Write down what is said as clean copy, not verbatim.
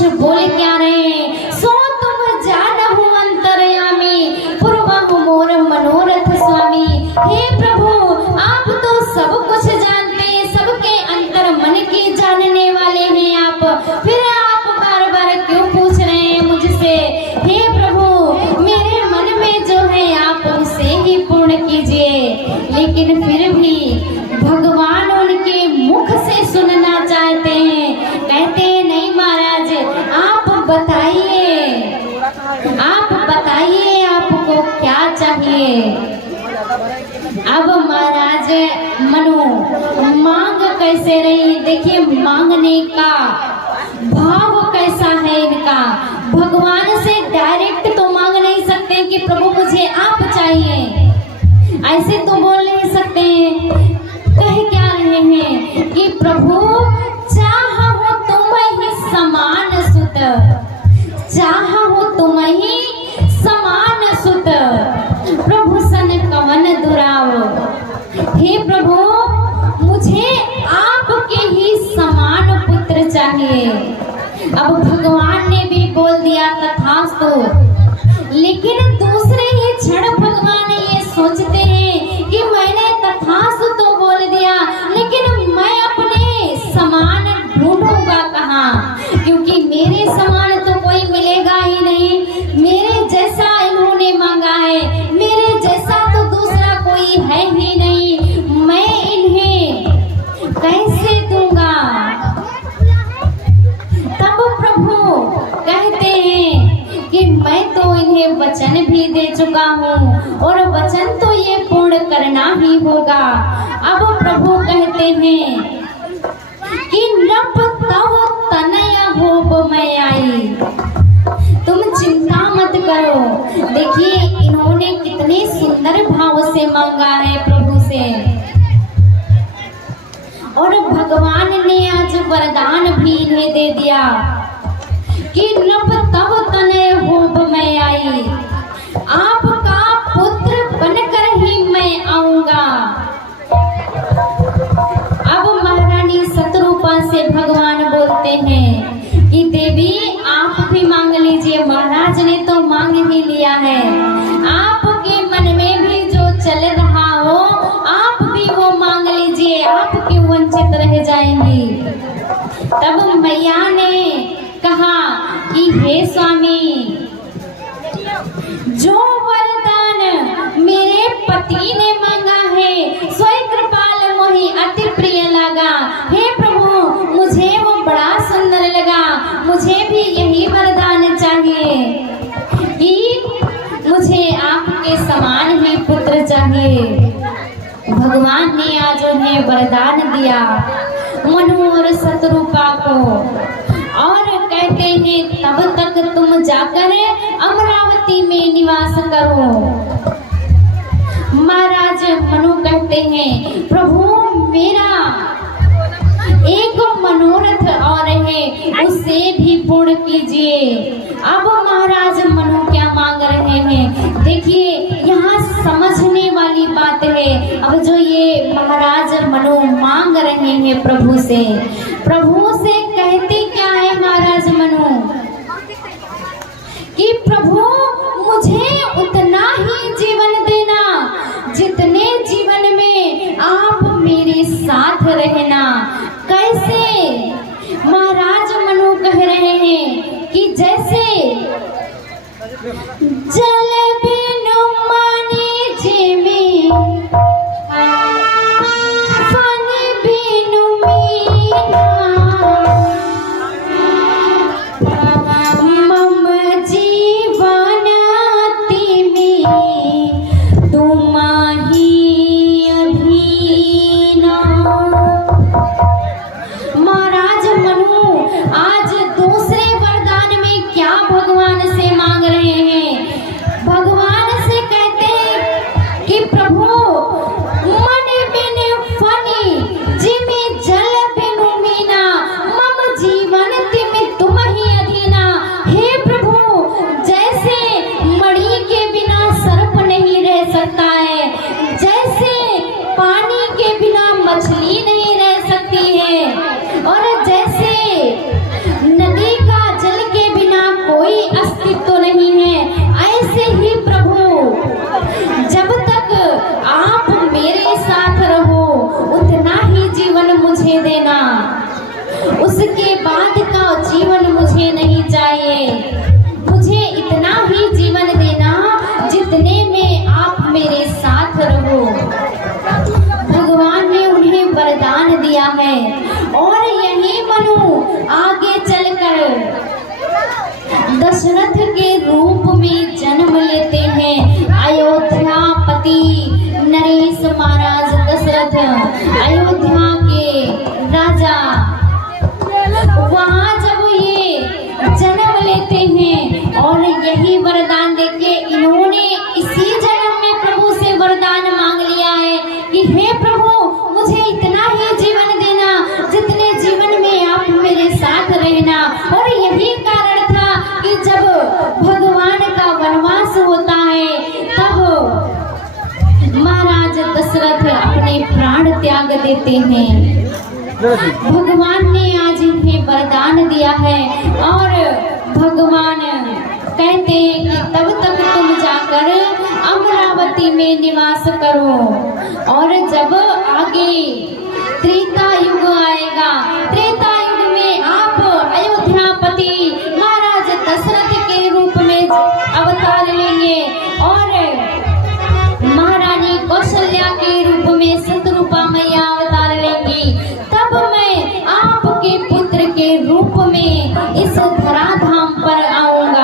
कुछ बोल क्या रहे। सो तुम जानहु अंतर्यामी, पूर्वहु मोर मनोरथ स्वामी। हे प्रभु आप तो सब कुछ जानते हैं, सबके अंतर मन की जानने वाले हैं आप, फिर आप बार बार क्यों पूछ रहे हैं मुझसे। हे प्रभु मेरे मन में जो है आप उसे ही पूर्ण कीजिए। लेकिन फिर भी भगवान उनके मुख से सुनना चाहते हैं, कहते हैं नहीं महाराज आप बताइए आपको क्या चाहिए। अब महाराज मनु मांग कैसे रही, देखिए मांगने का भाव कैसा है इनका। भगवान से डायरेक्ट तो मांग नहीं सकते कि प्रभु मुझे आप चाहिए, ऐसे तो बोल नहीं सकते। कह क्या रहे हैं कि प्रभु चाहो तुम ही समान सुत, चाहो तुम ही समान सुत, प्रभु सन कवन दुराव। हे प्रभु मुझे आपके ही समान पुत्र चाहिए। अब भगवान ने भी बोल दिया तथास्तु, लेकिन दूसरे ही क्षण भगवान ये सोचते हैं कि मैंने तथास्तु तो बोल दिया, लेकिन मैं अपने समान ढूंढूंगा कहाँ, क्योंकि मेरे समान तो कोई मिलेगा ही नहीं। मेरे जैसा इन्होंने मांगा है, मेरे जैसा तो दूसरा कोई है ही नहीं, मैं इन्हें कैसे दूंगा। तब प्रभु कहते हैं कि मैं तो इन्हें वचन भी दे चुका हूँ और वचन तो ये पूर्ण करना ही होगा। अब प्रभु कहते हैं कि नभ तव तनय होब मैं आई, तुम चिंता मत करो। देखिए इन्होंने कितने सुंदर भाव से मांगा है प्रभु से, और भगवान ने आज वरदान भी इन्हें दे दिया कि नभ तव तनय होब मैं आई, आपका पुत्र बनकर ही मैं आऊंगा। अब महारानी शतरूपा से भगवान बोलते हैं कि देवी आप भी मांग लीजिए। महाराज ने तो मांग ही लिया है, आपके मन में भी जो चल रहा हो आप भी वो मांग लीजिए, आप क्यों वंचित रह जाएंगी। तब मैया ने कहा कि हे स्वामी जो वरदान मेरे पति ने मांगा है स्वयं कृपाल मोहि अति प्रिय लगा। हे प्रभु मुझे वो बड़ा सुंदर लगा, मुझे भी यही वरदान चाहिए कि मुझे आपके समान ही पुत्र चाहिए। भगवान ने आज उन्हें वरदान दिया मनु और शतरूपा को, और कहते हैं तब तक तुम जाकर अमरावती में निवास करो। महाराज मनु कहते हैं प्रभु मेरा एक मनोरथ और है, उसे भी पूर्ण कीजिए। अब महाराज मनु क्या मांग रहे हैं, देखिए यहाँ समझने वाली बात है। अब जो ये महाराज मनु मांग रहे हैं प्रभु से कहते क्या है महाराज मनु कि प्रभु मुझे उतना ही जीवन देना जितने जीवन में आप मेरे साथ रहना। कैसे महाराज मनु कह रहे हैं कि जैसे जल बिनु माने जिमी, फन बिनु मीना, मम जीवन तिमी तुमाही अधीना। महाराज मनु आज दूसरे वरदान में क्या भगवान से मांग रहे हैं। नहीं चाहिए, मुझे इतना ही जीवन देना जितने में आप मेरे साथ रहो। भगवान ने उन्हें वरदान दिया है और यही मनु आगे चलकर दशरथ के रूप में जन्म लेते हैं। अयोध्यापति नरेश महाराज दशरथ अयोध्या के राजा, वहाँ जब ये जन्म लेते हैं और यही वरदान देके इन्होंने इसी जन्म में प्रभु से वरदान मांग लिया है कि हे प्रभु मुझे इतना ही जीवन देना जितने जीवन में आप मेरे साथ रहना। और यही कारण था कि जब भगवान का वनवास होता है तब महाराज दशरथ अपने प्राण त्याग देते हैं। भगवान ने आज इन्हें वरदान दिया है और भगवान कहते हैं कि तब तक तुम जाकर अमरावती में निवास करो। और जब आगे त्रेता युग आया